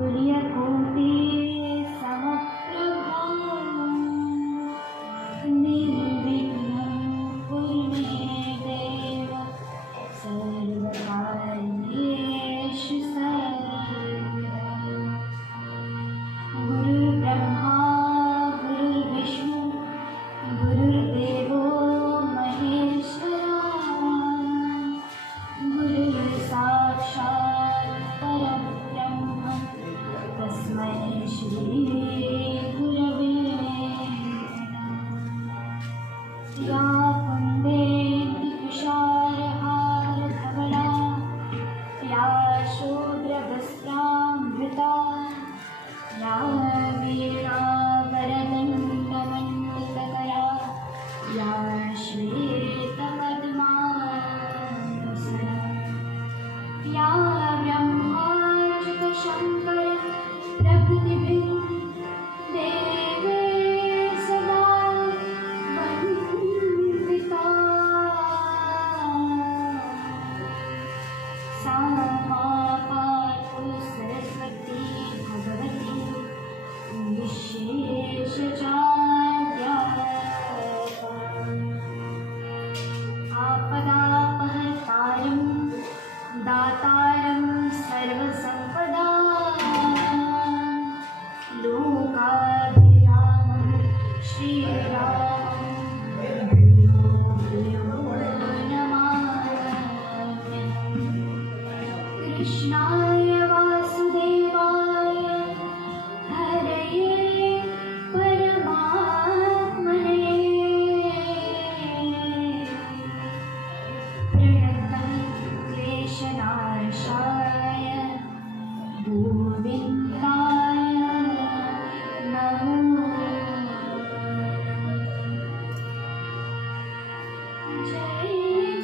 सूर्यकोटि समप्रभा निर्विघ्नं कुरु मे देव सर्वकार्येषु सर्वदा। गुरुर्ब्रह्मा गुरुर्विष्णु गुरुर्देवो महेश्वरा गुरुर्साक्षात् परब्रह्म तस्मै श्री गुरवे नमः। या कुन्देन्दुतुषारहारधवला या शूद्रवस्त्रामृता या वीणावरदण्डमण्डितकरा या श्वेतपद्मासना या ब्रह्माच्युतशङ्कर प्रभृतिभिः देवी सदा वन्दिता सा मा पातु सरस्वती भगवती आपदापहर्तारं दातारं सर्वसम्पदां लोकाभिरामं श्रीरामं नमामि। कृष्णाय वासुदेवाय हरये परमात्मने प्रणतं क्लेशनाशाय गोविन्दाय नमो। जय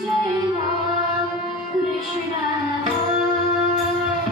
जय राम कृष्ण हरे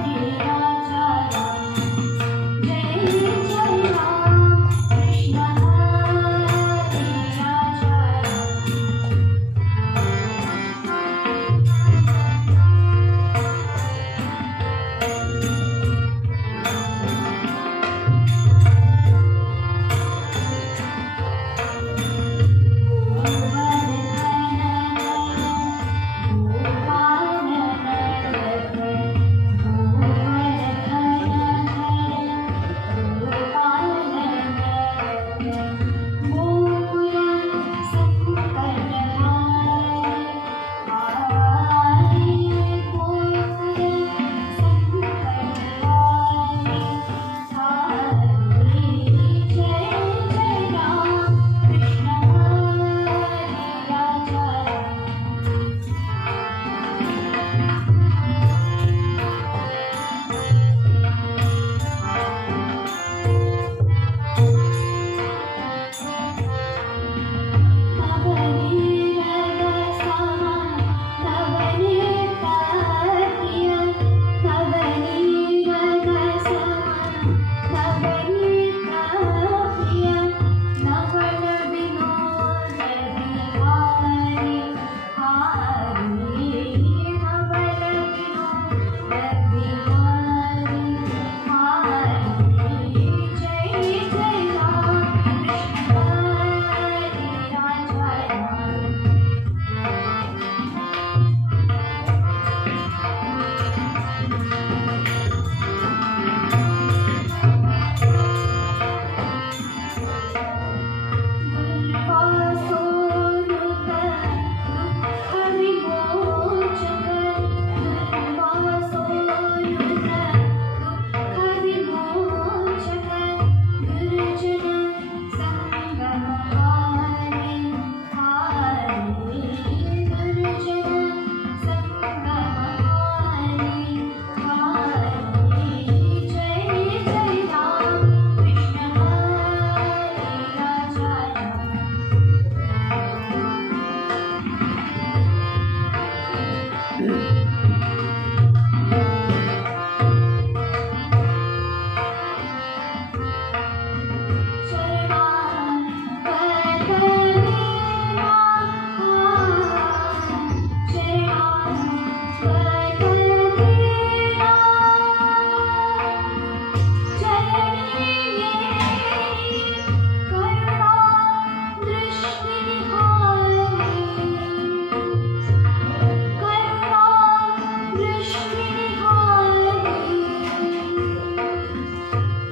दृष्टि निहारी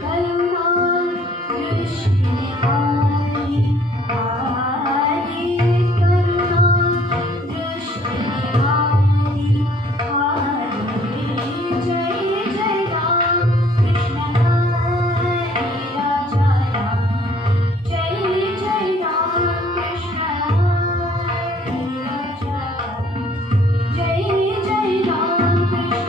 करुणा दृष्टि निहारी हारी करुणा दृष्टि निहारी हारी जय जय राम कृष्ण हरे राजा राम जय जय राम कृष्ण हरे राजा जय जय राम कृष्ण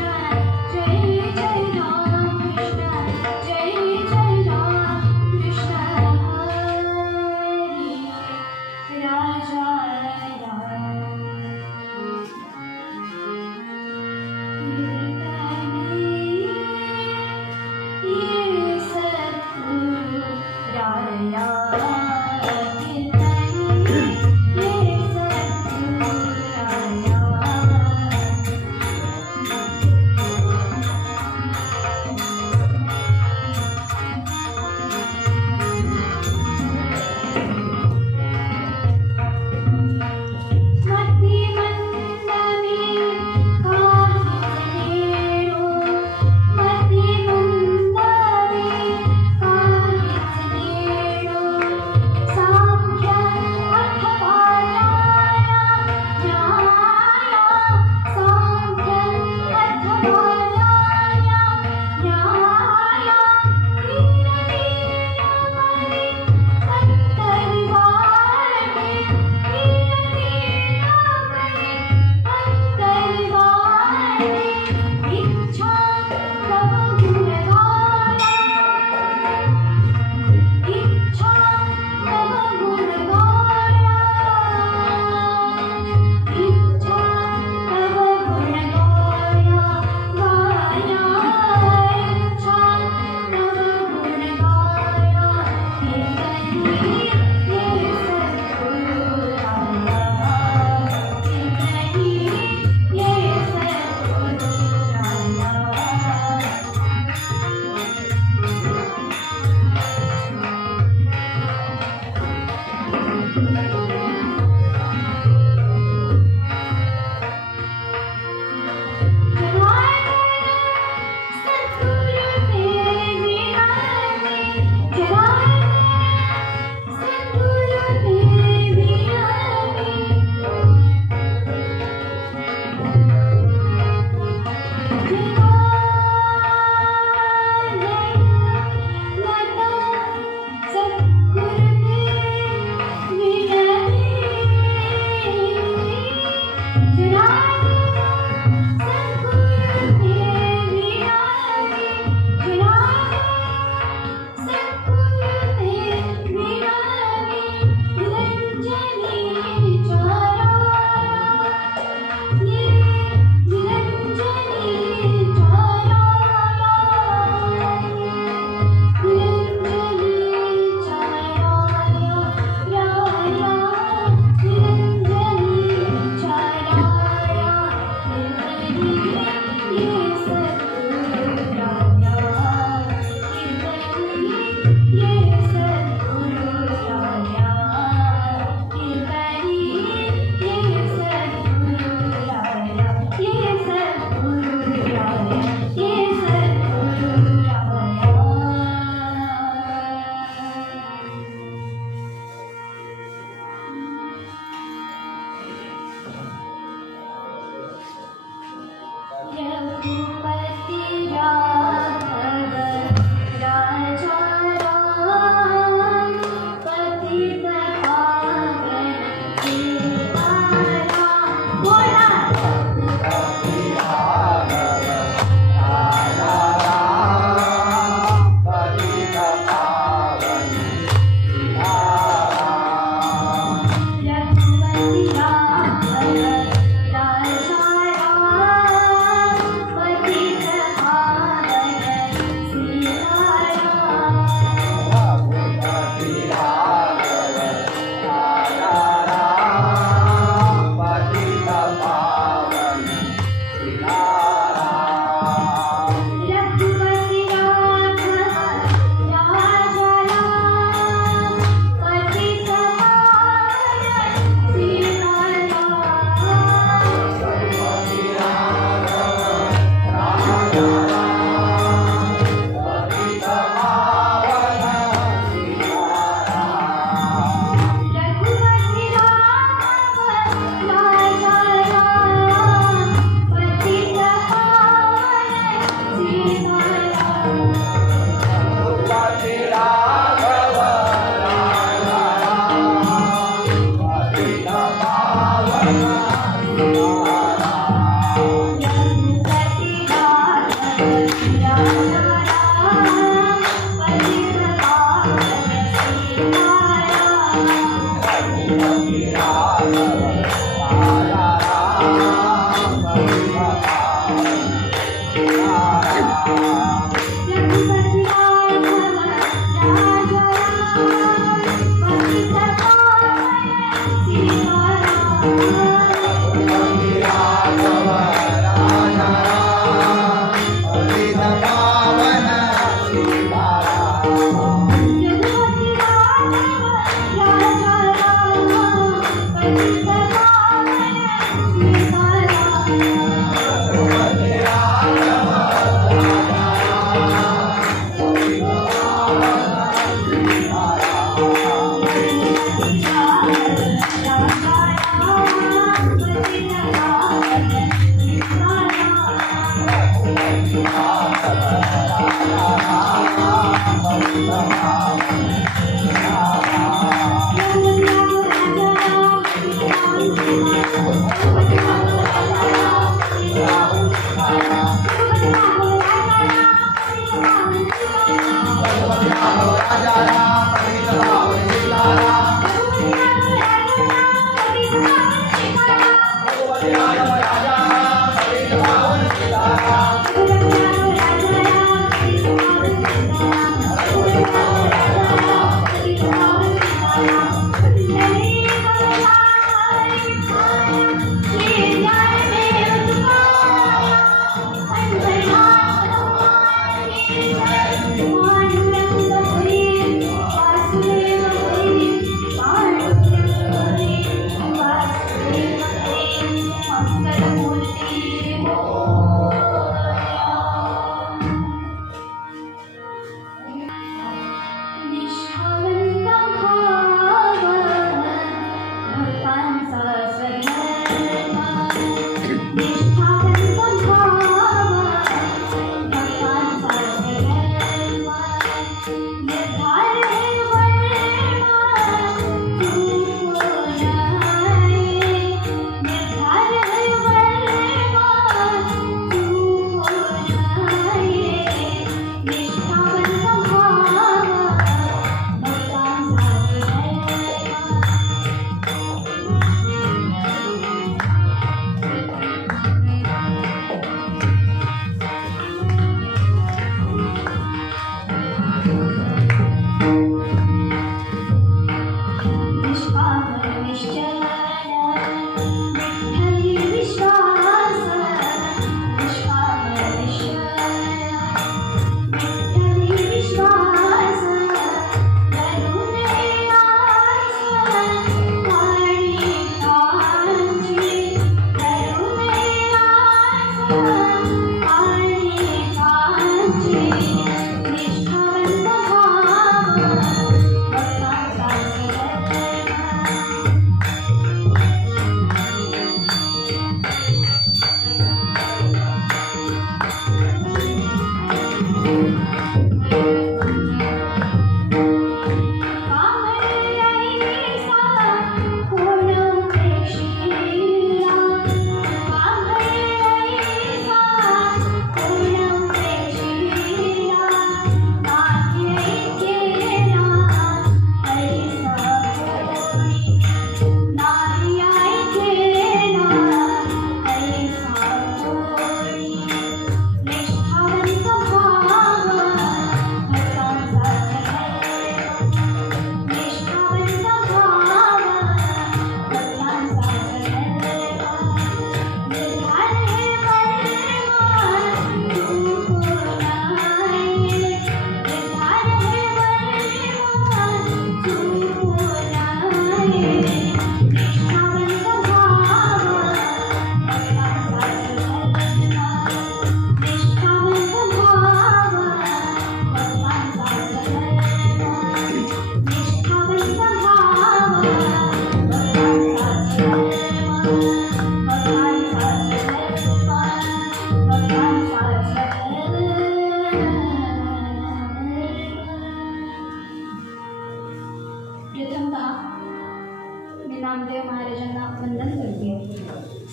नामदेव महाराजांना वंदन करते,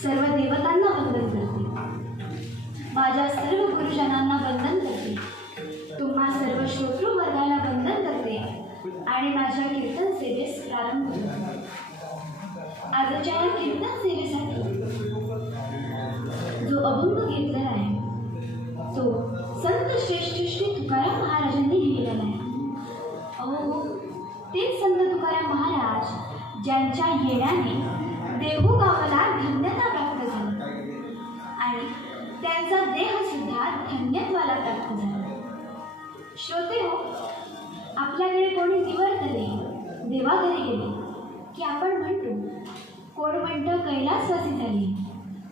सर्व देवतांना वंदन करते, माझ्या सर्व गुरुजनांना वंदन करते, तुम्हा सर्व श्रोतृ वर्गाला वंदन करते आणि माझ्या कीर्तन सेवेस प्रारंभ करते. आजच्या या कीर्तन सेवेसाठी जो अभंग घेतलेला आहे महाराज ज्यांच्या येण्याने देहूगावाला धन्यता प्राप्त झाली आणि त्यांचा देह सुद्धा धन्यत्वाला प्राप्त झाला. श्रोते हो, आपल्याकडे कोणी निवर्तले, देवाघरी गेले की आपण म्हणतो, कोण म्हणतं कैलासवासी झाले,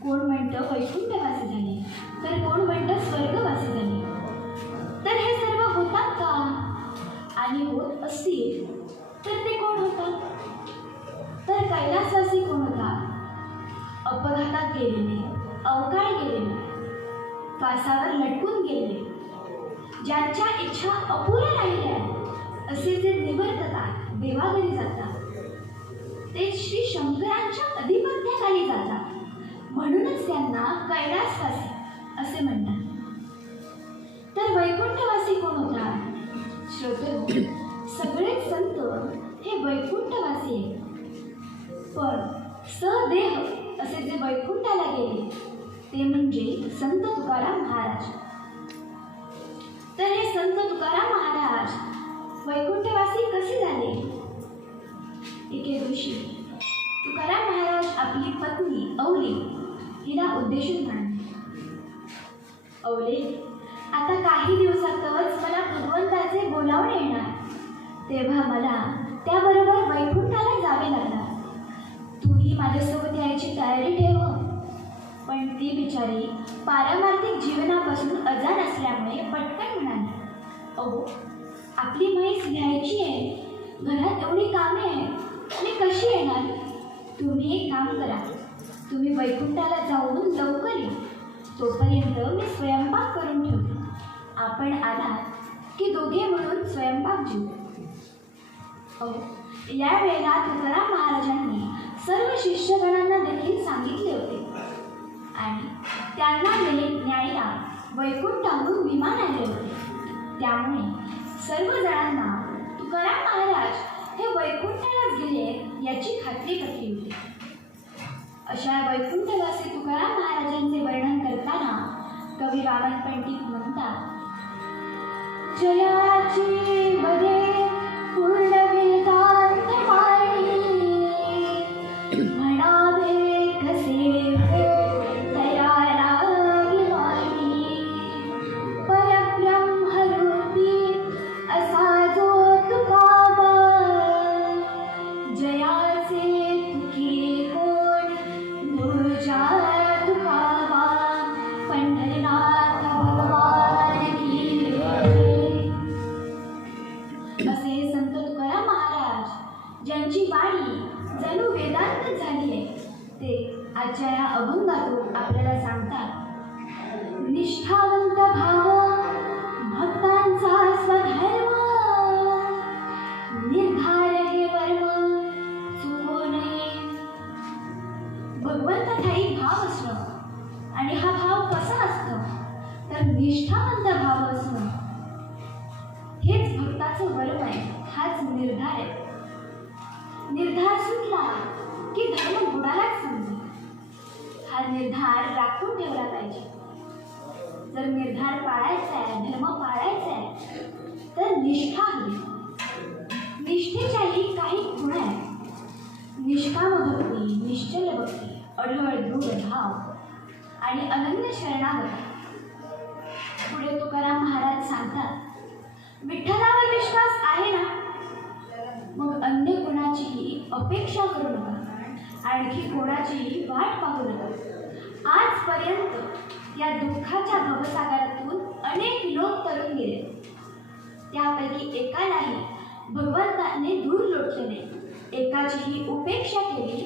कोण म्हणतं वैकुंठवासी झाले, तर कोण म्हणतं स्वर्गवासी झाले. तर हे सर्व होतात का? आणि होत असतील तर ते कोण होतात? तर कैलासवासी कोण होता? अपघातात गेलेले, अवकाळी गेलेले, फासावर लटकून गेलेले, ज्यांच्या इच्छा अपुऱ्या राहिल्या असे जे निवर्ततात, देवाघरी जातात, ते श्री शंकरांच्या अधिपत्याखाली जातात. म्हणूनच त्यांना कैलासवासी असे म्हणतात. तर वैकुंठवासी कोण होता? श्रोते, सगळेच संत हे वैकुंठवासी आहेत. पण सदेह असे जे वैकुंठाला गेले ते म्हणजे संत तुकाराम महाराज. तर हे संत तुकाराम महाराज वैकुंठवासी कसे झाले? एके दिवशी तुकाराम महाराज आपली पत्नी अवले हिला उद्देशून म्हणाले, अवले, आता काही दिवसातच मला भगवंताचे बोलावणे येणार, तेव्हा मला त्याबरोबर वैकुंठाला जावे लागणार. तूही माझ्यासोबत यायची तयारी ठेव. पण ती बिचारी पारमार्थिक जीवनापासून अजाण असल्यामुळे पटकन म्हणाली, अहो, आपली म्हैस घ्यायची आहे, घरात एवढी कामे आहेत, मी कशी येणार? तुम्ही एक काम करा, तुम्ही वैकुंठाला जाऊन लवकर या, तोपर्यंत मी स्वयंपाक करून ठेवते. आपण आलात की दोघे म्हणून स्वयंपाक जेवू. या वेळेला तुकाराम महाराजांनी सर्व शिष्यगणांना देखील सांगितले होते आणि त्यांना न्यायला वैकुंठाहून विमान आले होते. त्यामुळे सर्वजणांना तुकाराम महाराज हे वैकुंठालाच गेले याची खात्री पटली होती. अशा वैकुंठवासी तुकाराम महाराजांचे वर्णन करताना कवी वामन पंडित म्हणतात, जयाची वदे पूर्ण वेदांत वाणी, म्हणावे कसे तया लागी वाणी, परब्रह्मरूपी असा जो तुकाबा, जयाचे तुकी कोण दूरच्या तुकाबा, पंढरनाथ भगवान की जय. असे संत तुकाराम महाराज ज्यांची वाणी जणू वेदांत झाली आहे, ते आजच्या या अभंगातून आपल्याला सांगतात. निष्ठावंत भाव भक्तांचा स्वधर्म, निर्धार हे वर्म चुकू नये. भगवंत ठाई भाव असणं, आणि हा भाव कसा असतो तर निष्ठावंत भाव असणं, हेच भक्ताचं वर्म आहे, हाच निर्धार आहे. निर्धार सुटला की धर्म बुडालाच समजेल. हा निर्धार राखून ठेवला पाहिजे. जर निर्धार पाळायचा आहे, धर्म पाळायचा आहे, तर निष्ठा हवी. निष्ठेच्याही काही गुण आहेत. निष्काम भक्ती, निश्चल भक्ती, अढळ दृढ भाव आणि अनन्य शरणागती. पुढे तुकाराम महाराज सांगतात, विठ्ठलावर विश्वास आहे ना, मग अन्य कोणाचीही अपेक्षा करू नका, आणखी कोणाचीही वाट पाहू नका. आजपर्यंत या दुःखाच्या भवसागरातून अनेक लोक तरुण गेले, त्यापैकी एकालाही भगवंताने दूर लोटले नाही, एकाचीही उपेक्षा केली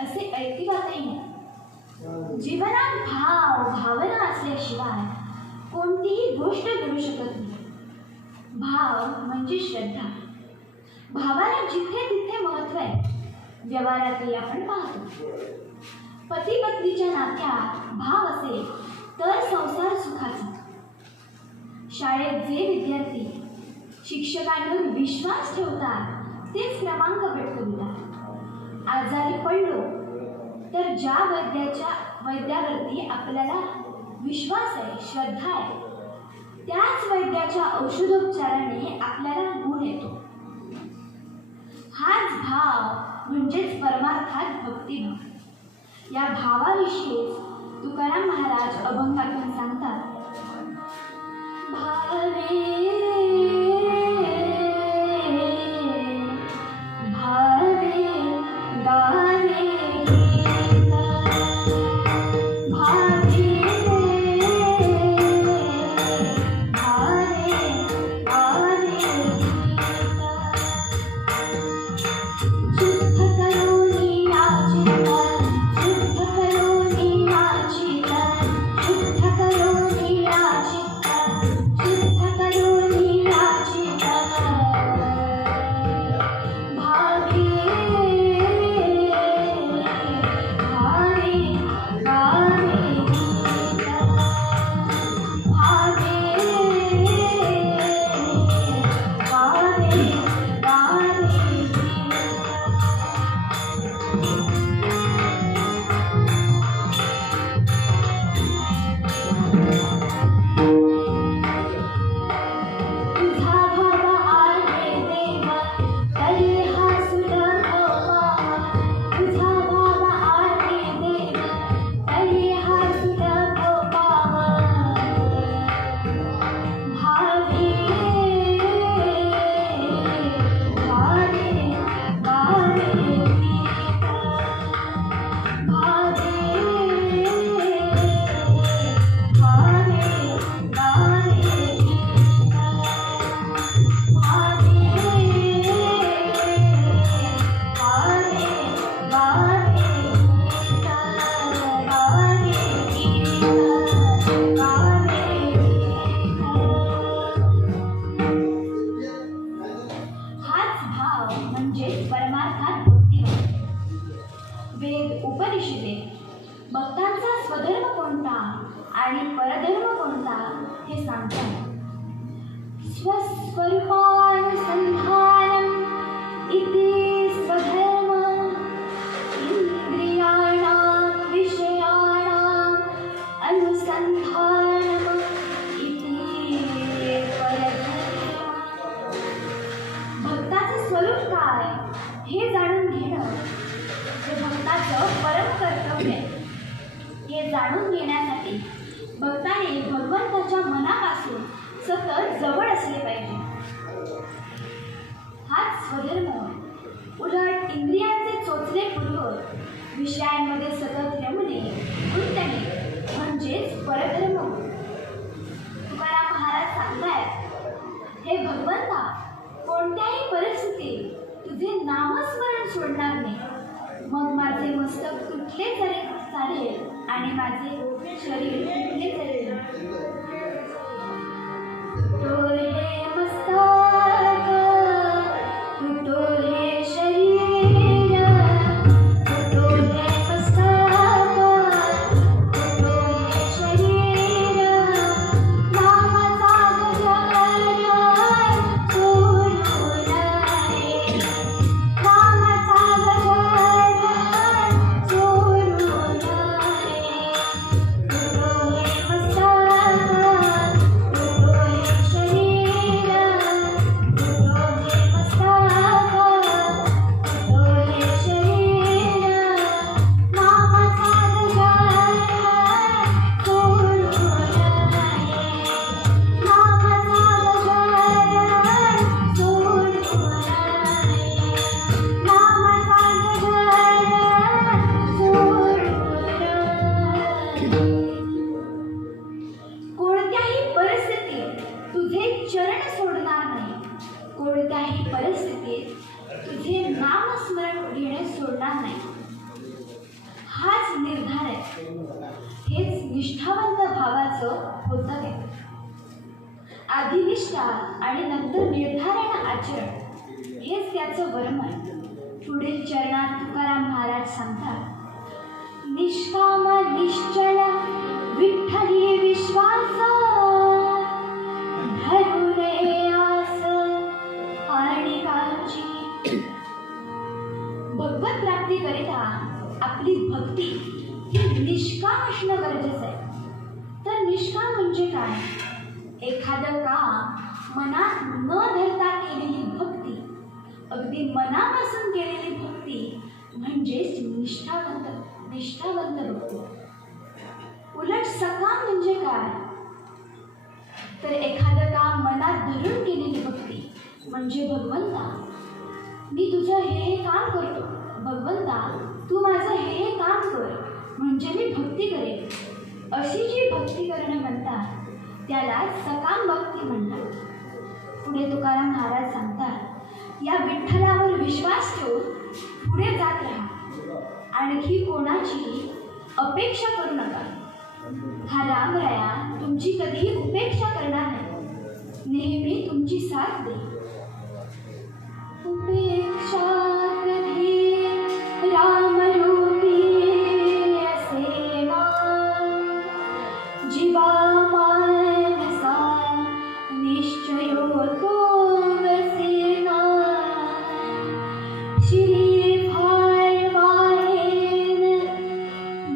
असे ऐकिवातही नाही. जीवनात भाव भावना असल्याशिवाय कोणतीही गोष्ट घडू शकत नाही. भाव म्हणजे श्रद्धा. भावाला जिथे तिथे महत्त्व आहे. व्यवहारातही आपण पाहतो, पती पत्नीच्या नात्यात भाव असेल तर संसार सुखाचा. शाळेत जे विद्यार्थी शिक्षकांवर विश्वास ठेवतात तेच क्रमांक पटकवितात. आजारी पडलो तर ज्या वैद्यावरती आपल्याला विश्वास आहे, श्रद्धा आहे, त्याच वैद्याच्या औषधोपचाराने आपल्याला गुण येतो. हाच भाव म्हणजेच परमार्थात भक्तिभाव. या भावाविषयीच तुकाराम महाराज अभंगातून सांगतात, भावे भावे गावे गीत, भावे भावे गावे गीत, शुद्ध करोनी याचित, शुद्ध करोनी याचित, शुद्ध करोनी याचित, शुद्ध करोनी याचित, भावे भावे गावे गीत, भावे भावे गावे गीत. तुझा भाव आहे देव तरी हा सुलभ पावा, तुझा भाव आहे देव तरी हा सुलभ पावा, भावे भावे गावे गीत, भावे भावे गावे गीत, भावे भावे गावे गीत, गावे गीत, गावे गीत. हाच भाव म्हणजे परमार्थात भक्तिभाव. वेद उपनिषदे भक्तांचा स्वधर्म कोणता आणि परधर्म कोणता हे सांगतात. स्वस्वरूपानुसंधानम् इति स्वधर्म, इंद्रियाणां विषयाणां अनुसंधानम् इति परधर्म. भक्ताचं स्वरूप काय हे जाणून घेणं हे भक्ताचं परम कर्तव्य आहे. हे जाणून घेण्यासाठी भक्ताने भगवंताच्या मनापासून सतत जवळ असले पाहिजे. हाच स्वधर्म. उलट इंद्रियांचे चोचलेपूर्वक विषयांमध्ये सतत रमणे, गुंतणे म्हणजेच परधर्म. तुकाराम महाराज सांगतायत, हे भगवंता, कोणत्याही परिस्थितीत तुझे नामस्मरण सोडणार नाही. मग माझे मस्तक तुटले तरी चालेल आणि माझे शरीर तुटले तरी. तुटो हे मस्तक, तुटो हे शरीर, तुटो हे मस्तक, तुटो हे शरीर, नामाचा गजर सोडू नये, नामाचा गजर सोडू नये. तुटो हे मस्तक, तुटो हे शरीर, तुटो हे मस्तक, तुटो हे शरीर, नामाचा गजर सोडू नये, नामाचा गजर सोडू नये, नामाचा गजर सोडू नये. कोणत्याही परिस्थितीत तुझे चरण सोडणार नाही. कोणत्याही परिस्थितीत तुझे नामस्मरण घेणे सोडणार नाही. हाच निर्धार आहे. हेच निष्ठावंत भावाचं होतं आहे. आधी निष्ठा आणि नंतर निर्धारण आचरण हेच त्याचं वर्म आहे. पुढील चरणात तुकाराम महाराज सांगतात, निष्काम निश्चल विठ्ठली विश्वास, धरू नये आस आणि काळजी. भगवत प्राप्तीकरिता आपली भक्ती ही निष्काम असणं गरजेचं आहे. तर निष्काम म्हणजे काय? एखादं काम मनात न धरता केलेली भक्ती, अगदी मनापासून केलेली भक्ती म्हणजेच निष्ठावंत भक्ती. उलट सकाम म्हणजे काय, तर एखादं काम मनात धरून केलेली भक्ती म्हणजे भगवंता मी तुझं हे काम करतो, भगवंता तू माझं हे काम कर म्हणजे मी भक्ती करेन, अशी जी भक्ती करणं म्हणतात त्याला सकाम भक्ती म्हणतात. पुढे तुकाराम महाराज सांगतात, या विठ्ठलावर विश्वास ठेवून पुढे जात राहा, आणखी कोणाची अपेक्षा करू नका. हा रामराया तुमची कधीही उपेक्षा करणार नाही, नेहमी तुमची साथ देईल. उपेक्षा कधी रामरूपी असेना, जीवा मानसा निश्चयो तो वसेना. श्री फार वाहेन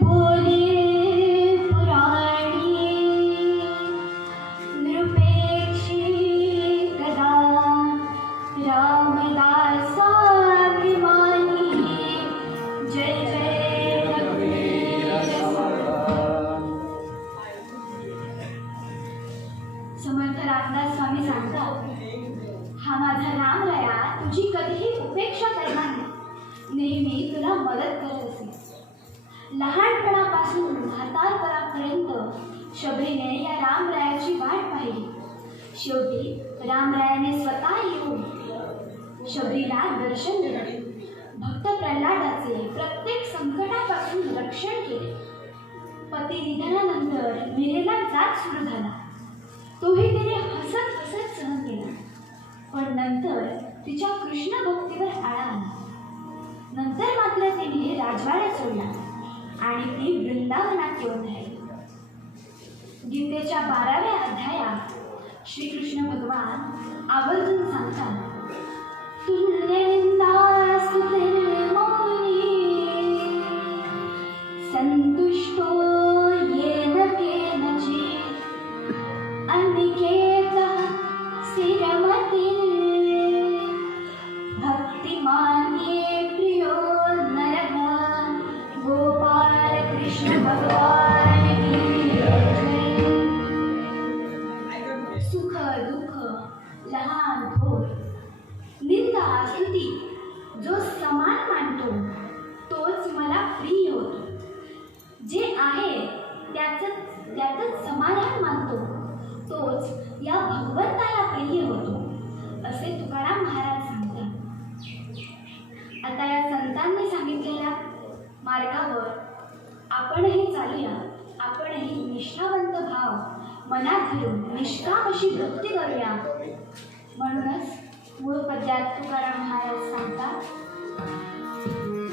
बोले पुराणी, नृपेक्षी कदा रामदासाभिमानी. जय जय रघुवीर समर्थ रामदास स्वामी सांगतात, हा माझा रामराया तुझी कधीही उपेक्षा करणार नाही, नेहमी तुला मदत करत असेल. लहानपणापासून म्हातारपणापर्यंत शबरीने या रामरायाची वाट पाहिली. शेवटी रामरायाने स्वतः येऊन शबरीला दर्शन दिले. भक्त प्रल्हादाचे प्रत्येक संकटापासून रक्षण केले. पती निधनानंतर मीरेला जाच सुरू झाला, तोही तिने हसत हसत सहन केला. पण नंतर तिच्या कृष्ण भक्तीवर आळा आला. नंतर मात्र तिने राजवाडा सोडला आणि ती वृंदावनात येऊन राहिली. गीतेच्या 12व्या अध्यायात श्रीकृष्ण भगवान आवर्जून सांगतात, तुल्यनिंदा स्तुतिर्मौनी संतुष्टो येन केनचित् अनिकेतः स्थिरमतिः भक्तिमान्ये प्रियो नरः गोपाल कृष्ण भगवान की जय. सुख दुःख लहान थोर निंदा स्तुती जो समान मानतो तोच मला प्रिय होतो, जे आहे त्यातच समाधान मानतो तोच या भगवंताला प्रिय होतो, असे तुकाराम महाराज सांगतात. आता या संतांनी सांगितलेल्या मार्गावर आपणही चालूया. आपणही निष्ठावंत भाव मनात धरून निष्काम अशी भक्ती करूया. म्हणूनच मूळ पद्यात तुकाराम महाराज सांगतात,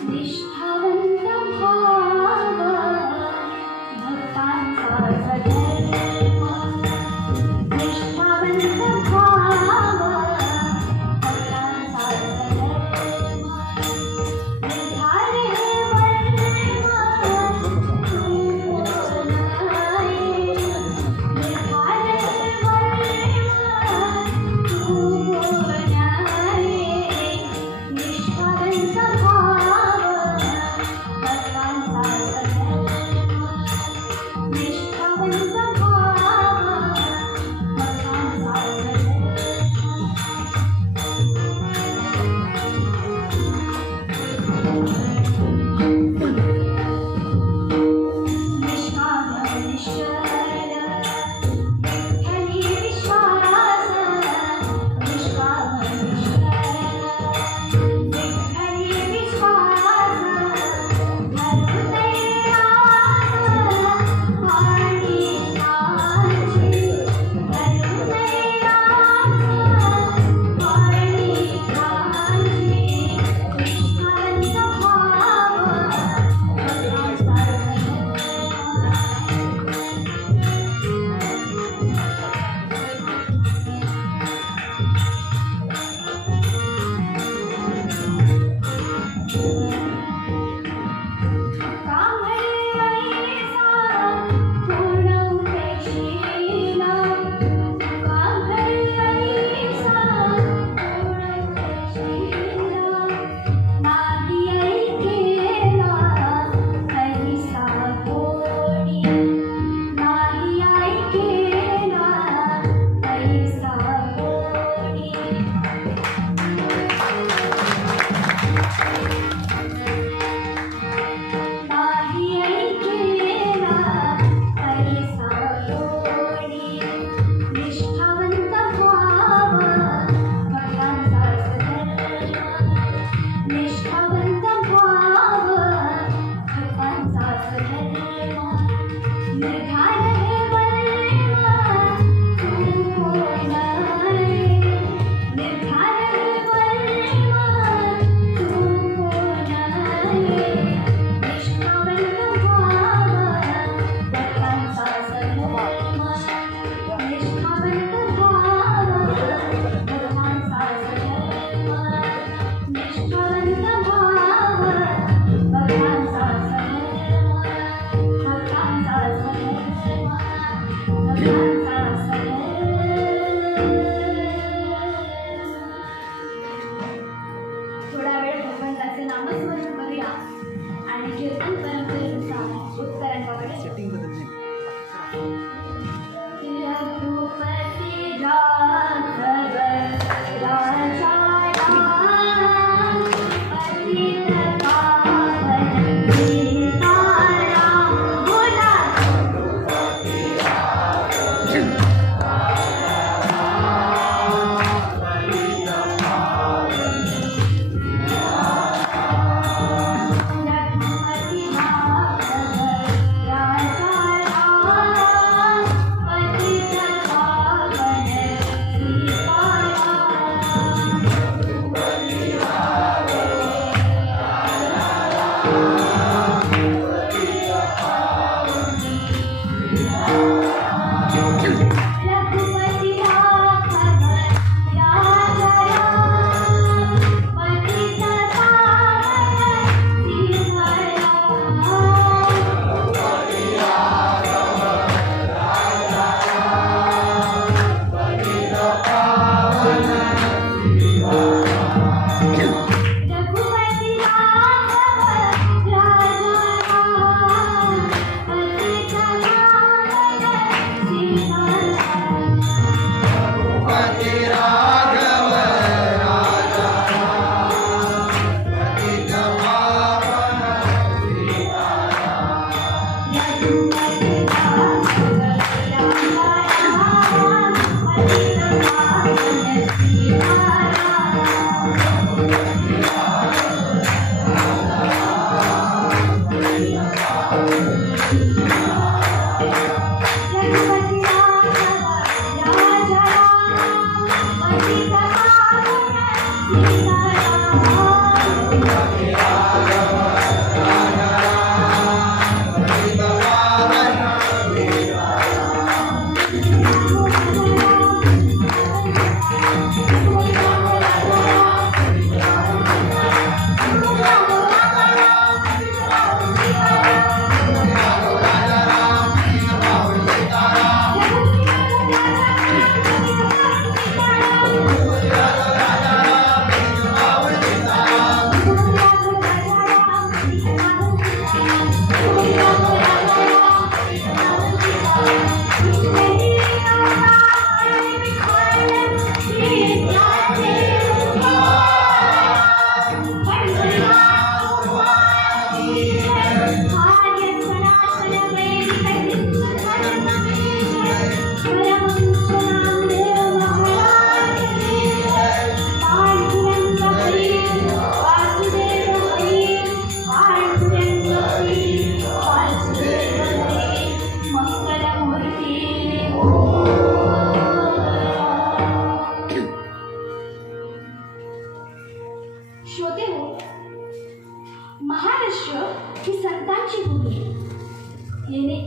निष्ठावंत भाव भक्तांचा स्वधर्म, निष्ठावंत भाव भक्तांचा स्वधर्म. निर्धारे वर्म तू बोलाये, निर्धारे वर्म तू बोलाये. निष्ठावंत भाव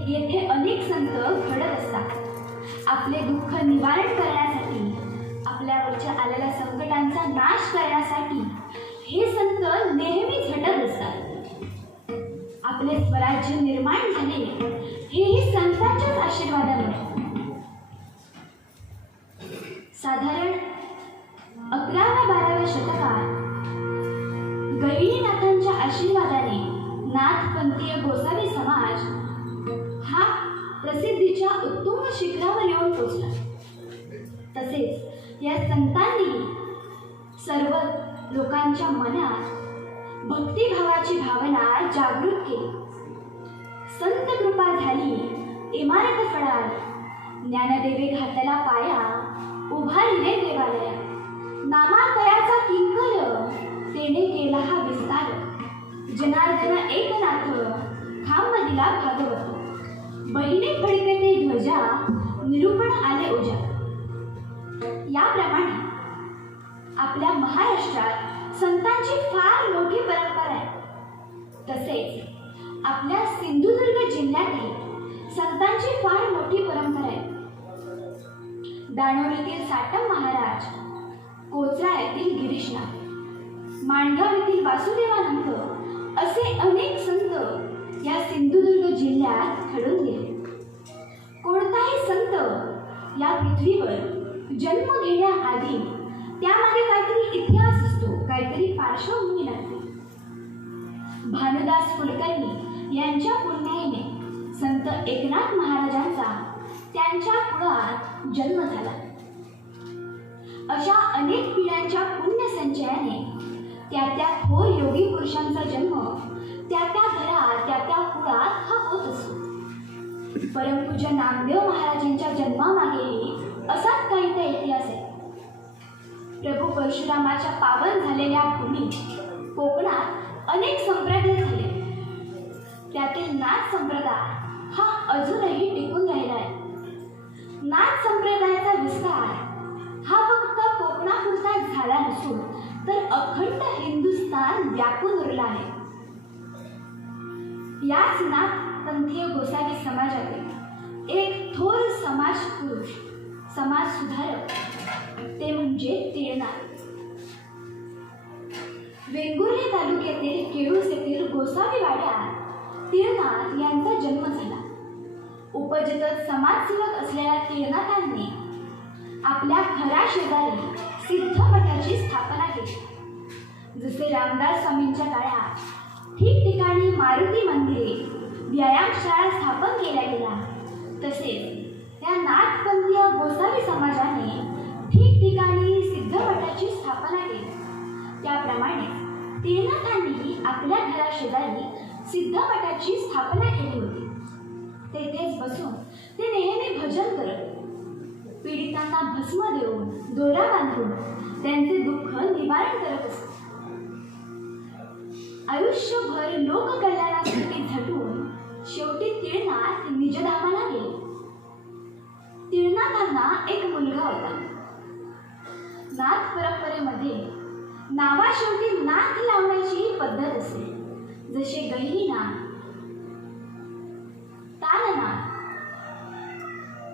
येथे अनेक संत घडत असतात. आपले दुःख निवारण करण्यासाठी, आपल्यावरच्या आलेल्या संकटांचा नाश करण्यासाठी हे संत नेहमी झटत असतात. आपले स्वराज्य निर्माण झाले हेही संतांच्याच आशीर्वादामुळे. साधारण 11व्या-12व्या शतकात गहिनीनाथांच्या आशीर्वादाने नाथपंथीय गोसावी समाज हा प्रसिद्धीच्या उत्तुंग शिखरावर येऊन पोचला. तसेच या संतांनी सर्व लोकांच्या मनात भक्तिभावाची भावना जागृत केली. संत कृपा झाली इमारत फळार, ज्ञानदेवे घातला पाया, उभारिले देवालया. नामातयाचा किंकर तेने केला हा विस्तार. जनार्दन एकनाथ खांब दिला भागवत. बहिणे फडकते ध्वजा, निरूपण आले ओजा. याप्रमाणे आपल्या महाराष्ट्रात संतांची फार मोठी परंपरा आहे. तसेच आपल्या सिंधुदुर्ग जिल्ह्यातही संतांची फार मोठी परंपरा आहे. दाणोरीतील साटम महाराज, कोचरा येथील गिरीशनाथ, माणगाव येथील वासुदेवानंद असे अनेक संत या सिंधुदुर्ग जिल्ह्यात घडून गेले. कोणताही संत या पृथ्वीवर जन्म घेण्याआधी त्यामागे काहीतरी इतिहास असतो, काहीतरी पार्श्वभूमी लागते. भानुदास कुलकर्णी यांच्या पुण्याईने संत एकनाथ महाराजांचा त्यांच्या कुळात जन्म झाला. अशा अनेक पिढ्यांच्या पुण्यसंचयाने त्या थोर योगी पुरुषांचा जन्म त्या घरात त्या कुळात हा होत असतो. परमपूज्य नामदेव महाराजांच्या जन्मामागेही असाच काहीसा इतिहास आहे. प्रभू परशुरामाच्या पावन झालेल्या भूमी कोकणात अनेक संप्रदाय झाले. त्यातील नाथ संप्रदाय हा अजूनही टिकून राहिला आहे. नाथ संप्रदायाचा विस्तार हा फक्त कोकणापुरता झाला नसून तर अखंड हिंदुस्थान व्यापून उरला आहे. याच नाथपंथीय गोसावी समाजातील एक थोर समाज पुरुष, समाज सुधारक, ते म्हणजे टिळनाथ. वेंगुर्ले तालुक्यातील केळूस येथील गोसावी वाड्यात टिळनाथ यांचा जन्म झाला. उपजित समाजसेवक असलेल्या टिळनाथांनी आपल्या घराशेजारी सिद्ध मठाची स्थापना केली. जसे रामदास स्वामींच्या काळात ठिकठिकाणी मारुती मंदिरे, व्यायामशाळा स्थापन केल्या गेल्या, तसेच त्या नाथपंथीय गोसावी समाजाने ठिकठिकाणी सिद्ध मठाची स्थापना केली. त्याप्रमाणे टिळनाथांनी आपल्या घराशेजारी सिद्ध मठाची स्थापना केली होती. तेथेच बसून ते नेहमी भजन करत, पीडितांना भस्म देऊन, दोरा बांधून त्यांचे दुःख निवारण करत असत. आयुष्यभर लोककल्याणासाठी झटून शेवटी टिळनाथ निजधामाला गेले. टिळनाथांना एक मुलगा होता. नाथ परंपरेमध्ये नावाशेवटी नाथ लावण्याची पद्धत असे. जसे गहिनीनाथ, ताननाथ,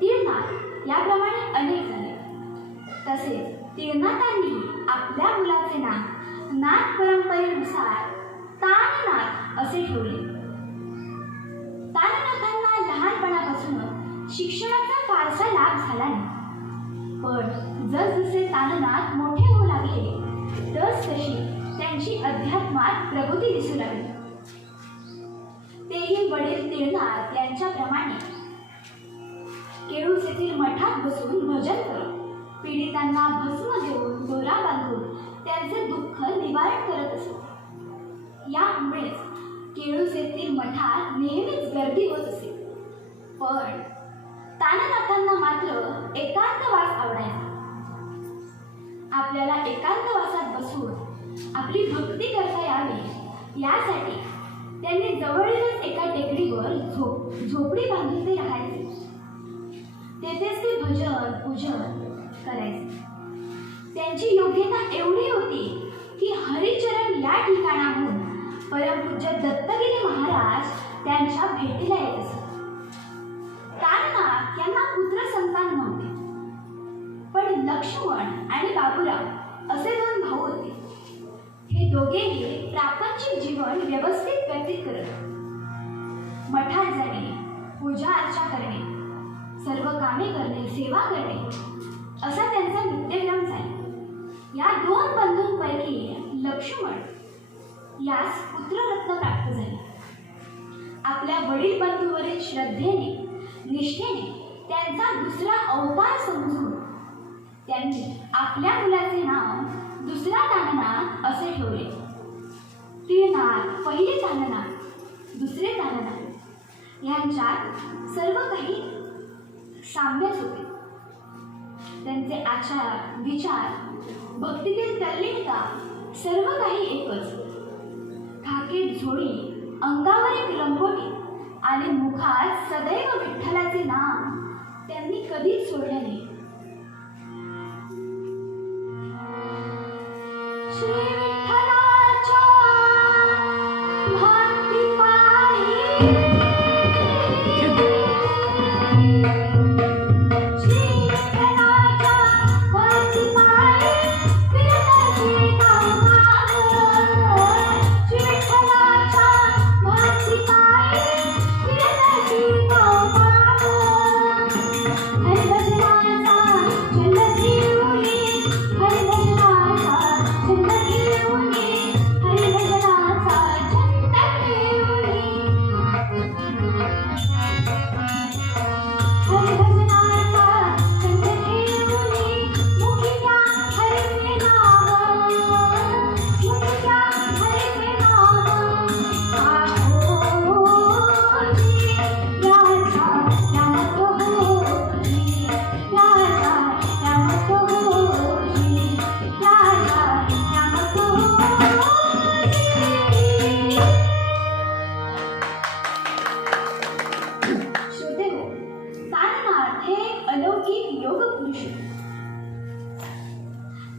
टिळनाथ याप्रमाणे अनेक झाले. तसेच टिळनाथांनी आपल्या मुलाचे नाव नाथ परंपरेनुसार ताननाथ असे ठेवले. ताननाथांना लहानपणापासून शिक्षणाचा फारसा लाभ झाला नाही. पण जसजसे ताननाथ मोठे होऊ लागले तसतशी त्यांची अध्यात्मात प्रगती दिसू लागली. तेही वडील टिळनाथ यांच्याप्रमाणे केळूस येथील मठात बसून भजन करत, पीडितांना भस्म देऊन, दोरा बांधून त्यांचे दुःख निवारण करत असत. यामुळेच केळूस येथील मठात नेहमीच गर्दी होत असे. पण ताननाथांना मात्र एकांतवास आवडायचा. आपल्याला एकांतवासात बसून आपली भक्ती करता यावी यासाठी त्यांनी जवळीलच एका टेकडीवर झोपडी बांधून ते राहायचे. तेथेच ते भजन पूजन करायचे. त्यांची योग्यता एवढी होती की हरिचरण या ठिकाणाहून परमपूज्य दत्तगिरी महाराज त्यांच्या भेटीला येत असत. ताननाथ यांना पुत्र संतान नव्हते, पण लक्ष्मण आणि बाबूराव असे दोन भाऊ होते. हे दोघेही प्रापंचिक जीवन व्यवस्थित व्यतीत करत. मठात जाणे, पूजा अर्चा करणे, सर्व कामे करणे, सेवा करणे असा त्यांचा नित्यक्रम झाला. या दोन बंधूंपैकी लक्ष्मण यास पुत्ररत्न प्राप्त झाले. आपल्या वडील बंधूवरील श्रद्धेने, निष्ठेने त्यांचा दुसरा अवतार समजून त्यांनी आपल्या मुलाचे नाव दुसरा ताननाथ असे ठेवले. टिळनाथ पहिले ताननाथ, दुसरे ताननाथ यांच्यात सर्व काही साम्यच होते. त्यांचे आचार, विचार, भक्तीतील तल्लीनता सर्व काही एकच. खाकीत झोळी, अंगावर एक लंगोटी आणि मुखात सदैव विठ्ठलाचे नाम त्यांनी कधीच सोडले नाही. श्री विठ्ठलाच्या भक्ती पायी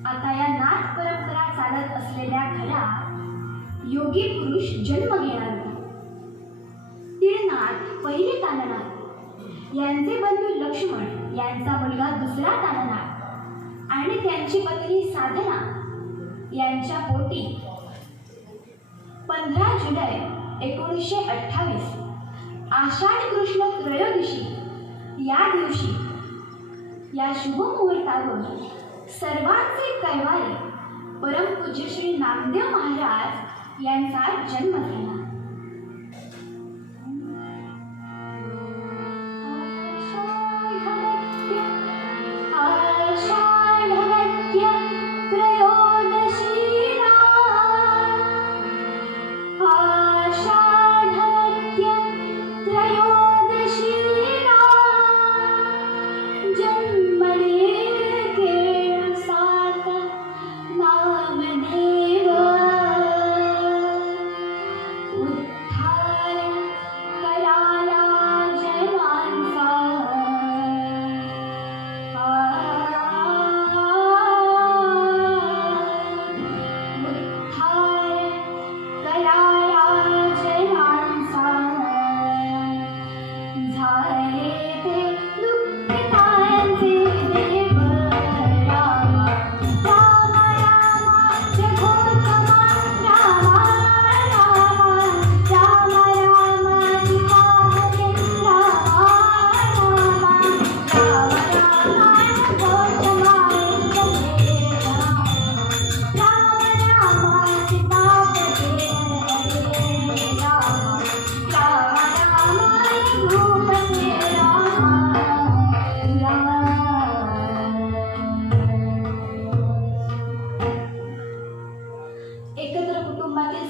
आता या नाथ परंपरा चालत असलेल्या घरात योगी पुरुष जन्म घेणार होता. टिळनाथ पहिले ताननाथ यांचे बंधू लक्ष्मण यांचा मुलगा दुसरा ताननाथ आणि त्यांची पत्नी साधना यांच्या पोटी 15 जुलै 1928 आषाढ कृष्ण त्रयोदशी या दिवशी या शुभमुहूर्तावर सर्वांचे कैवारी परमपूज्य श्री नामदेव महाराज यांचा जन्म झाला.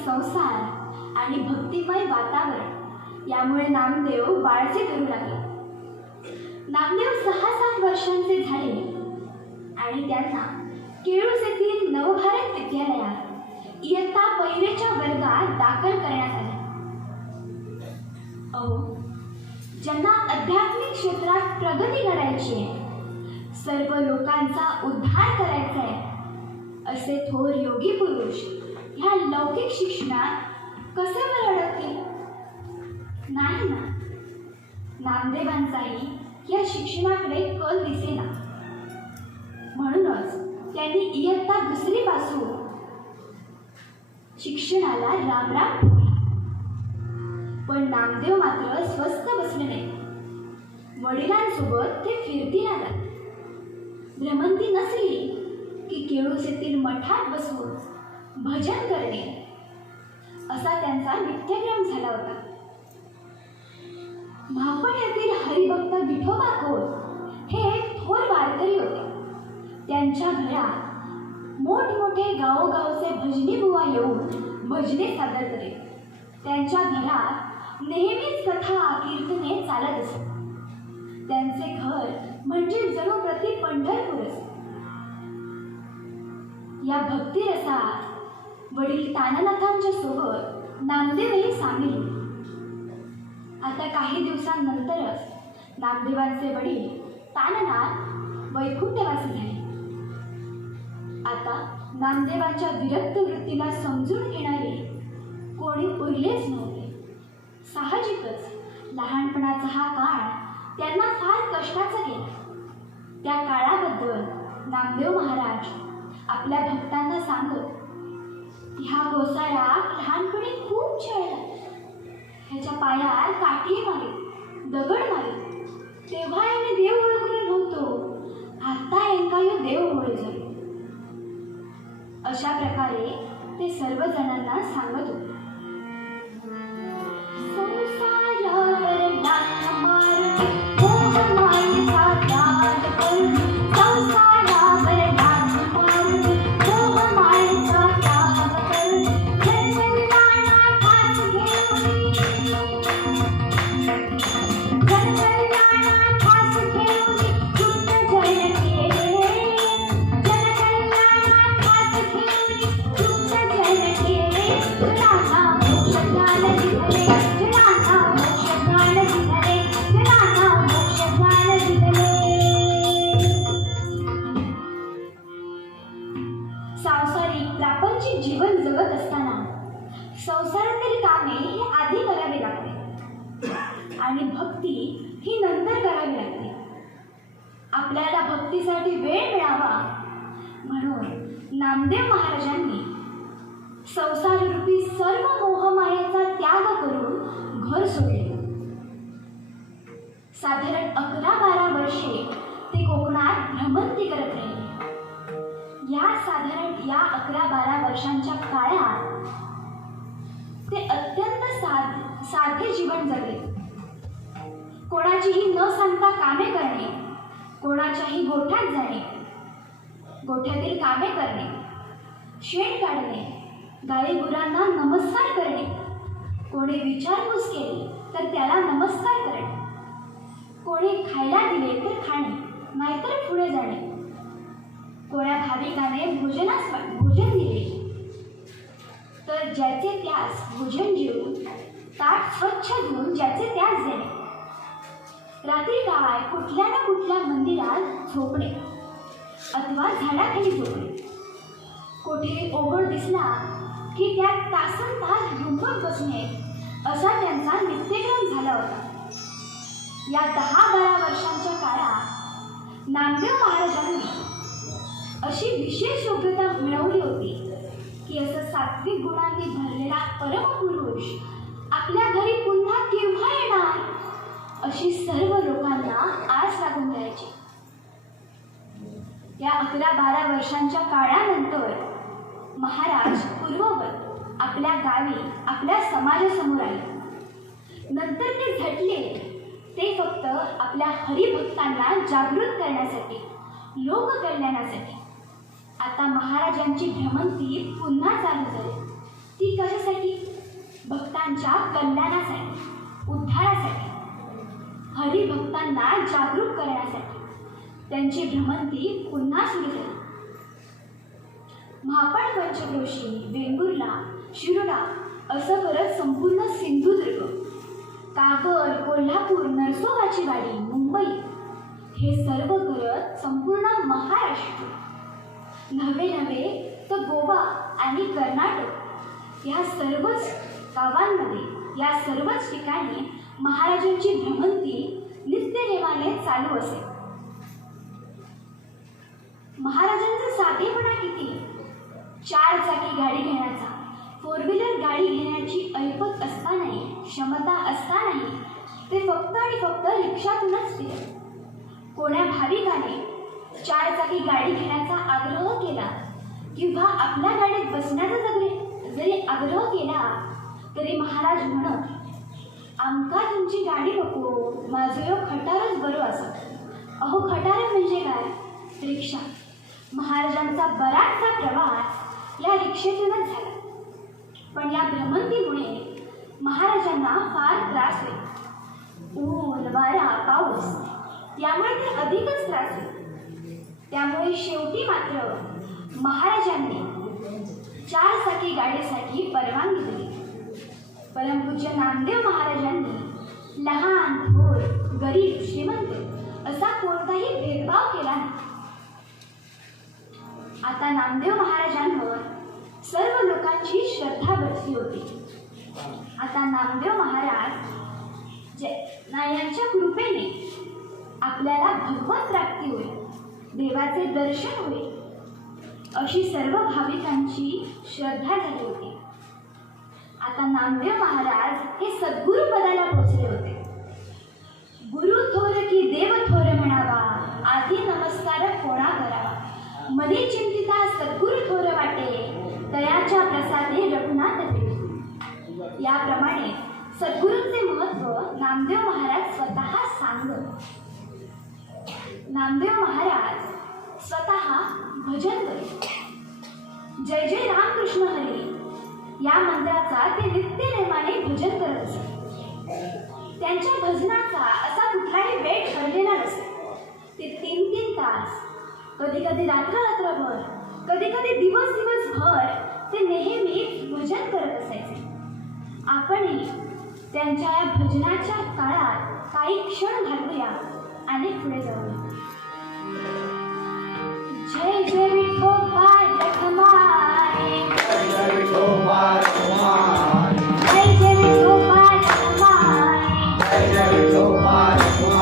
संसार आणि भक्तिमय वातावरण यामुळे नामदेव बाळचे करू लागले. नामदेव 6-7 वर्षांचे झाले आणि त्यांना केळूस येथील नवभारत विद्यालयात इयत्ता 1च्या वर्गात दाखल करण्यात आले. ज्यांना आध्यात्मिक क्षेत्रात प्रगती करायची आहे, सर्व लोकांचा उद्धार करायचा आहे, असे थोर योगी पुरुष ह्या लौकिक शिक्षणात कसे बरं अडकतील? नाही ना. नामदेवांचाही या शिक्षणाकडे कल दिसेना. म्हणूनच त्यांनी इयत्ता 2री पासून शिक्षणाला रामराम ठोकला. पण नामदेव मात्र स्वस्थ बसले नाही. वडिलांसोबत ते फिरती लागत. भ्रमंती नसली की केळूस येथील मठात बसून भजन करणे असा त्यांचा नित्यक्रम झाला होता. म्हापण येथील हरिभक्त विठोबा खोत हे एक थोर वारकरी होते. त्यांच्या घरात मोठमोठे गावोगावचे भजनी बुवा येऊन भजने सादर करीत. त्यांच्या घरात नेहमीच कथा कीर्तने चालत असत. त्यांचे घर म्हणजे जणू प्रति पंढरपूरच. या भक्तिरसात वडील ताननाथांच्या सोबत नामदेवही सामील होते. आता काही दिवसांनंतरच नामदेवांचे वडील ताननाथ वैकुंठवासी झाले. आता नामदेवांच्या विरक्त वृत्तीला समजून घेणारे कोणी उरलेच नव्हते. साहजिकच लहानपणाचा हा काळ त्यांना फार कष्टाचा गेला. त्या काळाबद्दल नामदेव महाराज आपल्या भक्तांना सांगत, ह्या गोसाळ्यात लहानपणी खूप छळला. ह्याच्या पायात काठी मारी, दगड मारी. तेव्हा याने देव ओळखले नव्हतो. आता एकायो देव होळे झाले. अशा प्रकारे ते सर्वजणांना सांगत होते. सांसारिक प्रापंचिक जीवन जगत असताना संसारातील कामे हे आधी करावे लागते आणि भक्ती ही नंतर करावी लागते. आपल्याला भक्तीसाठी वेळ मिळावा म्हणून नामदेव महाराजांनी संसाररूपी सर्व मोहमायेचा त्याग करून घर सोडले. साधारण 11-12 वर्षे ते कोकणात भ्रमंती करत राहिले. साधारण 11-12 वर्षांच्या काळात ते अत्यंत साधे जीवन जगले. कोणाचीही न सांगता कामे करणे, कोणाच्याही गोठ्यात जाणे, गोठ्यातील कामे करणे, शेण काढणे, गाई गुरांना नमस्कार करणे, कोणी विचारपूस केली तर त्याला नमस्कार करणे, कोणी खायला दिले तर खाणे नाहीतर पुढे जाणे, कोण्या भाविकाने भोजन दिले तर ज्याचे त्यास भोजन जेवून ताट स्वच्छ धुवून ज्याचे त्यास देणे, रात्री काय कुठल्या ना कुठल्या मंदिरात झोपणे अथवा झाडाखाली झोपणे, कोठे ओघळ दिसला की त्यात तासनतास झुंबत बसणे असा त्यांचा नित्यक्रम झाला होता. या 10-12 वर्षांच्या काळात नामदेव महाराजांनी अशी विशेष योग्यता मिळवली होती की असं सात्विक गुणांनी भरलेला परमपुरुष आपल्या घरी पुन्हा केव्हा येणार अशी सर्व लोकांना आस लागून जायची. या 11-12 वर्षांच्या काळानंतर महाराज पूर्ववत आपल्या गावी आपल्या समाजासमोर आले. नंतर ते झटले ते फक्त आपल्या हरिभक्तांना जागृत करण्यासाठी, लोककल्याणासाठी. आता महाराजांची भ्रमंती पुन्हा चालू झाली. ती कशासाठी? भक्तांच्या कल्याणासाठी, उद्धारासाठी, हरिभक्तांना जागरूक करण्यासाठी त्यांची भ्रमंती पुन्हा सुरू झाली. महापण, पंचक्रोशी, वेंगुर्ला, शिरोडा असं करत संपूर्ण सिंधुदुर्ग, कागल, कोल्हापूर, नरसोबाची वाडी, मुंबई हे सर्व करत संपूर्ण महाराष्ट्र, नव्हे तर गोवा आणि कर्नाटक या सर्वच गावांमध्ये, या सर्वच ठिकाणी महाराजांची भ्रमंती नित्यनेमाने चालू असे. महाराजांचा साधेपणा किती! 4 चाकी गाडी घेण्याचा, 4 व्हीलर गाडी घेण्याची ऐपत असतानाही, क्षमता असतानाही ते फक्त आणि फक्त रिक्षातूनच फिरत. कोण्या भाविकाने 4 चाकी गाडी घेण्याचा आग्रह केला किंवा आपल्या गाडीत बसण्याचा जरी आग्रह केला तरी महाराज म्हणत, आमका तुमची गाडी नको, माझं यो खटारच बरं असं. अहो, खटार म्हणजे काय? रिक्षा. महाराजांचा बराचसा प्रवास या रिक्षेतूनच झाला. पण या भ्रमंतीमुळे महाराजांना फार त्रास होईल. ऊन, वारा, पाऊस यामुळे ते अधिकच त्रास होईल. त्यामुळे शेवटी मात्र महाराजांनी 4 चाकी गाडीसाठी परवानगी दिली. परमपूज्य नामदेव महाराजांनी लहान, थोर, गरीब, श्रीमंत असा कोणताही भेदभाव केला नाही. आता नामदेव महाराजांवर सर्व लोकांची श्रद्धा बसली होती. आता नामदेव महाराज यांच्या कृपेने आपल्याला भगवत प्राप्ती होईल, देवाचे दर्शन होईल अशी सर्व भाविकांची श्रद्धा झाली होती. आता नामदेव महाराज हे सद्गुरु पदाला पोचले होते. गुरु थोर की देव थोर म्हणावा, आधी नमस्कार कोणा करावा, मनी चिंतिता सद्गुरु थोर वाटे, दयाच्या प्रसादे रघुनाथ भेटे. याप्रमाणे सद्गुरूंचे महत्त्व नामदेव महाराज स्वतः सांगत. नामदेव महाराज स्वतः भजन करत. जय जय रामकृष्ण हरी या मंत्राचा ते नित्यनेमाने भजन करत असत. त्यांच्या भजनाचा असा कुठलाही वेळ ठरलेला नसे. ते 3-3 तास, कधी कधी रात्रभर, कधी कधी दिवसभर ते नेहमीच भजन करत असायचे. आपणही त्यांच्या या भजनाच्या काळात काही क्षण घालवूया आणि पुढे जाऊया. जय जय विठोबा जगमारे, जय विठोबा जगमारे, जय जय विठोबा जगमारे, जय जय विठोबा जगमारे.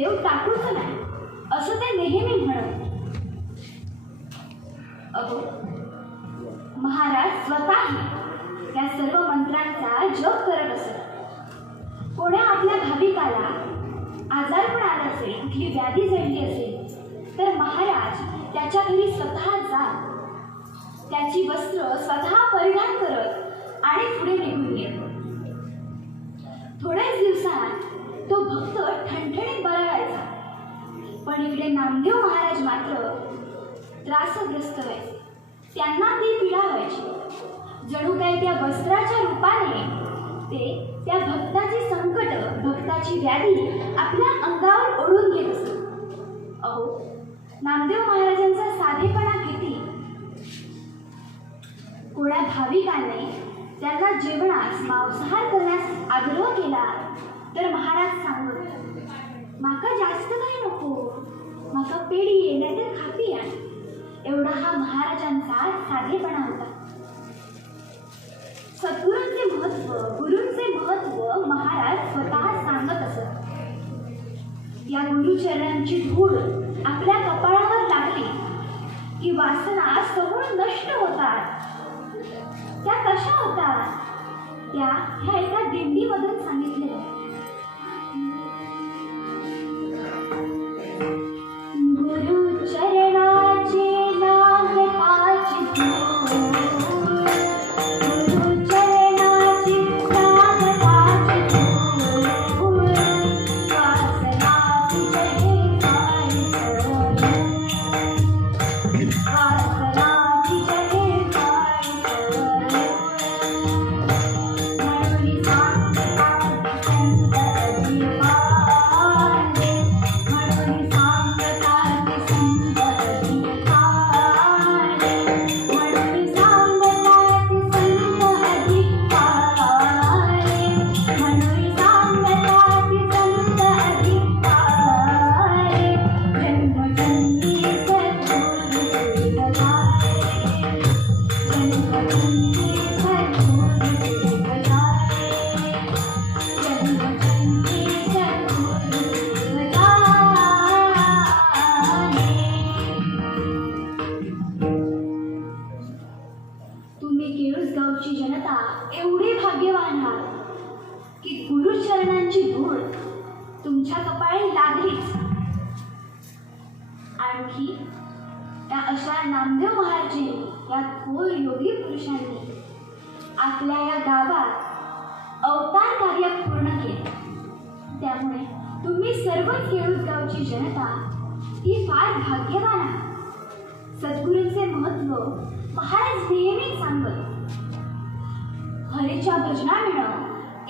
देव टाकूच नाही असं ते नेहमी म्हणत. अहो, महाराज स्वतःही त्या सर्व मंत्रांचा जप करत असत. कोण्या आपल्या भाविकाला आजारपण आला असेल, कुठली व्याधी जडली असेल तर महाराज त्याच्या घरी स्वतः जात, त्याची वस्त्र स्वतः परिधान करत आणि पुढे निघून येत. थोड्याच दिवसात तो भक्त ठणठणीत बरा व्हायचा. पण इकडे नामदेव महाराज मात्र त्रासग्रस्त व्हायचे. त्यांना ती पीडा व्हायची. जणू काही त्या वस्त्राच्या रूपाने ते त्या भक्ताची संकट, भक्ताची व्याधी आपल्या अंगावर ओढून घेत असत. अहो, नामदेव महाराजांचा साधेपणा किती! कोणा भाविकाने त्यांना जेवणास मांसाहार करण्यास आग्रह केला तर महाराज सांगत, माका जास्त काही नको, माका पेढी ये नाही तर खापी आण. एवढा हा महाराजांचा साधेपणा होता. सद्गुरूंचे महत्व, गुरूंचे महत्व महाराज स्वतः सांगत असत. या गुरुचरणांची धूळ आपल्या कपाळावर लागली की वासना समूळ नष्ट होतात. त्या कशा होतात त्या ह्या एका दिंडीमधून सांगितले. गुरुचरणाचे लागताची धूळ, गुरुचरणाची लागताची धूळ, वासना तुझे काय सवय, वासना तुझे काय सवय. म्हणून सांगतात संत अधिकारे, म्हणून सांगतात संत अधिकारे, म्हणून सांगतात संत अधिकारे, म्हणून सांगतात संत अधिकारे. जन्मजन्मी सद्गुरू सेवकारे, जन्मजन्मी सद्गुरू सेवकारे, जन्मजन्मी सद्गुरू सेवकारे. तुम्ही केळूसगावची जनता एवढी भाग्यवान आहात की गुरुचरणांची धूळ तुमच्या कपाळी लागलीच. आणखी त्या अशा नामदेव महाराज या थोर योगी पुरुषांनी आपल्या या गावात अवतार कार्य पूर्ण केले. त्यामुळे तुम्ही सर्व केळूसगावची जनता ही फार भाग्यवान आहात. सद्गुरूंचे महत्व महाराज नेहमी सांगत. हरीच्या भजनानं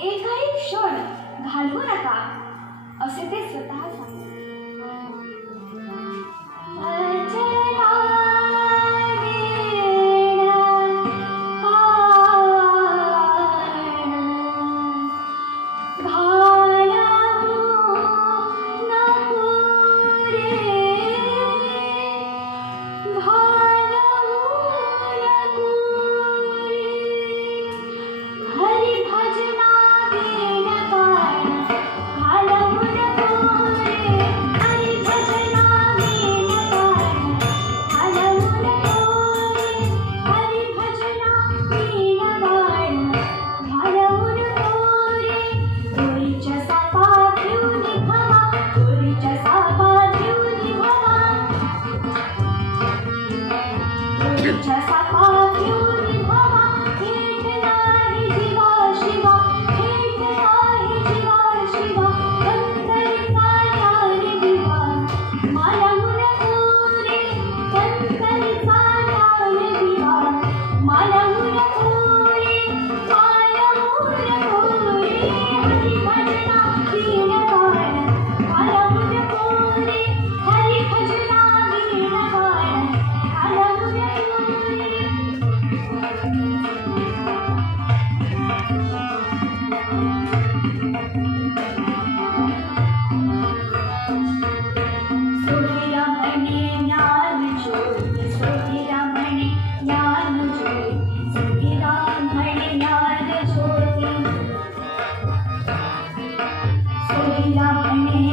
एकही क्षण घालवू नका असे ते स्वतः सांगत.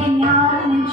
ज्ञान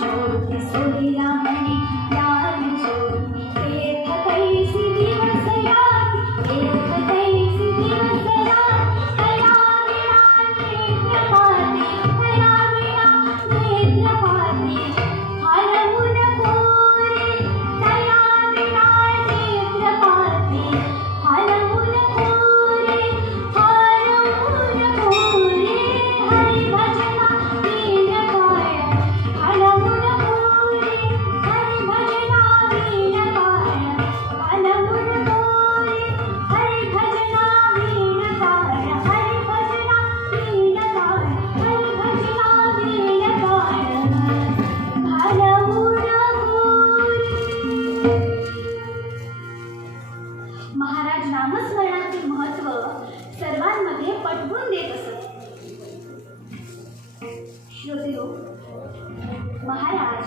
महाराज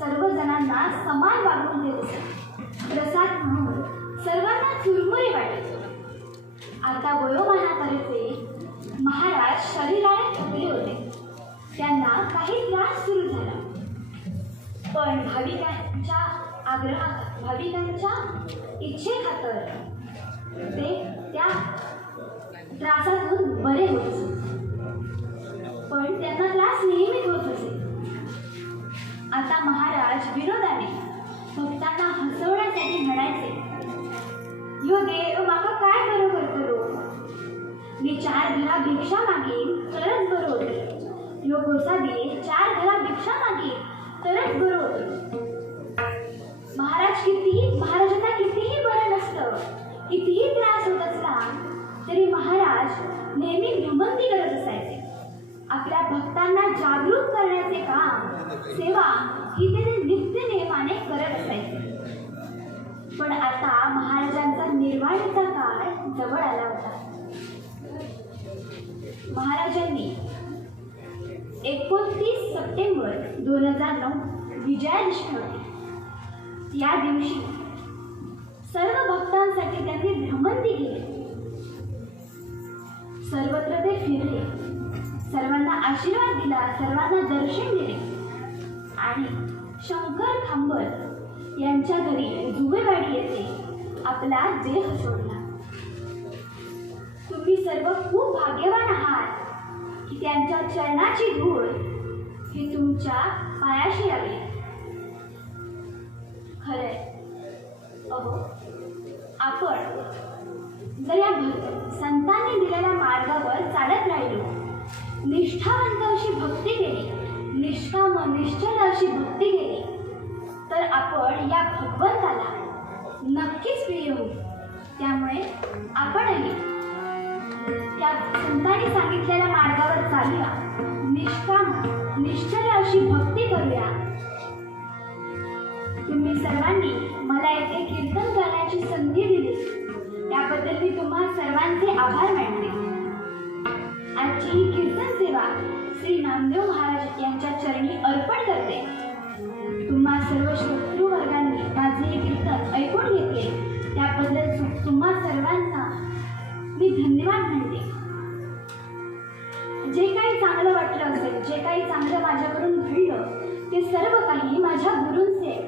सर्व जणांना समान वागणूक देत असत. प्रसाद म्हणून सर्वांना चुरमुरे वाटत. आता वयोमानाकरिते महाराज शरीराने थकले होते. त्यांना काही त्रास सुरू झाला. पण भाविकांच्या इच्छेखातर ते त्या त्रासातून बरे होत असत. पण त्यांना त्रास नेहमीच होत असे. आता महाराज विनोदाने भक्तांना हसवण्यासाठी म्हणायचे, "यो देव माका काय बरं करतलो? मी 4 घरा भिक्षा मागीन तरच बरं होतं. यो गोसावी 4 घरा भिक्षा मागीन तरच बरं होतं." महाराजांना कितीही बरं नसतं, कितीही त्रास होत असला तरी महाराज नेहमी भ्रमंती करत असायचे. आपल्या भक्तांना जागरूक करण्याचे काम, सेवा ही ते नित्य नेमाने करत असायचे. पण आता महाराजांचा निर्वाणीचा काळ जवळ आला होता. महाराजांनी 29 सप्टेंबर 2009 विजयादशमी होती. या दिवशी सर्व भक्तांसाठी त्यांनी भ्रमंती केली. सर्वत्र ते फिरले, सर्वांना आशीर्वाद दिला, सर्वांना दर्शन दिले आणि शंकर खांबल यांच्या घरी जुवेवाडी येथे आपला देह सोडला. तुम्ही सर्व खूप भाग्यवान आहात की त्यांच्या चरणाची धूळ ही तुमच्या पायाशी लागली. खरंय, अहो, आपण जर या संतांनी दिलेल्या मार्गावर चालत राहिलो, निष्ठावंत अशी भक्ती केली, निष्काम निश्चल अशी भक्ती केली, तर आपण या भगवंताला नक्कीच प्रिय होऊ. त्यामुळे आपणही त्या संतांनी सांगितलेल्या मार्गावर चालूया, निष्काम निश्चल अशी भक्ती करूया. तुम्ही सर्वांनी मला येथे कीर्तन करण्याची संधी दिली, त्याबद्दल मी तुम्हा सर्वांचे आभार मानते. आजची ही कीर्तन सेवा श्री नामदेव महाराज यांच्या चरणी अर्पण करते. तुम्हा सर्व श्रोतृ वर्गांनी माझे हे कीर्तन ऐकून घेतले, त्याबद्दल तुम्हा सर्वांचा मी धन्यवाद म्हणते. जे काही चांगलं वाटलं असेल, जे काही चांगलं माझ्याकडून घडलं, ते सर्व काही माझ्या गुरूंचे.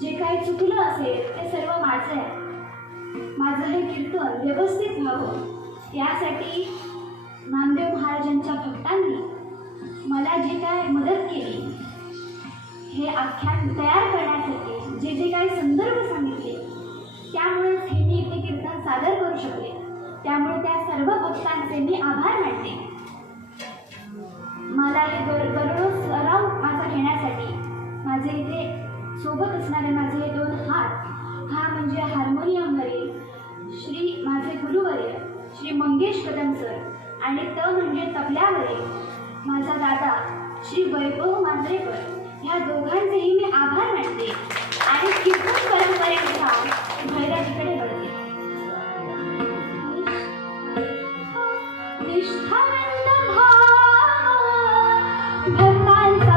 जे काही चुकलं असेल ते सर्व माझं आहे. माझं हे कीर्तन व्यवस्थित व्हावं यासाठी नामदेव महाराजांच्या भक्तांनी मला जे काय मदत केली, हे आख्यान तयार करण्यासाठी जे जे काही संदर्भ सांगितले, त्यामुळेच हे मी इथे कीर्तन सादर करू शकले. त्यामुळे त्या सर्व भक्तांचे मी आभार मानते. मला हे दररोज सराव माझा घेण्यासाठी माझे इथे सोबत असणारे माझे हे 2 हात, हा म्हणजे हार्मोनियमवरील श्री माझे गुरुवर्य श्री मंगेश कदम सर आणि त म्हणजे तबल्यावरील माझा दादा श्री वैभव मांजरेकर, ह्या दोघांचेही मी आभार मानते आणि कीर्तन परंपरेनुसार भैरवीकडे वळते. निष्ठावंत भक्तांचा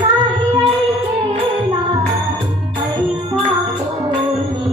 नाही ऐकेला ऐसा कोणी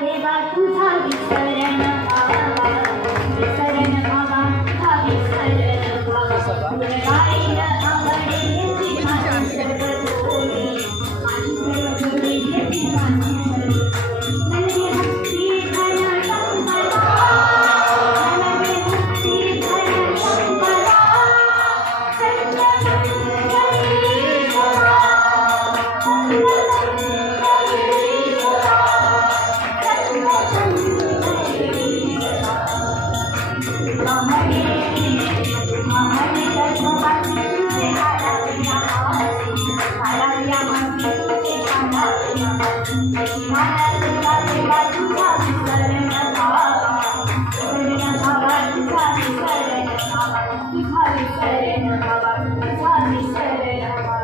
देवा तुझा विसरण भावा विसरण भावा तुझा विसरण भावा गाईला आवडे घेतली माझी सर्व जोडी माझी सर्व जोडी घेतली माझी सर्व नलगे भक्ती भया शंकरा नलगे भक्ती भया शंकरा सत्य सुंदरी भवा Hare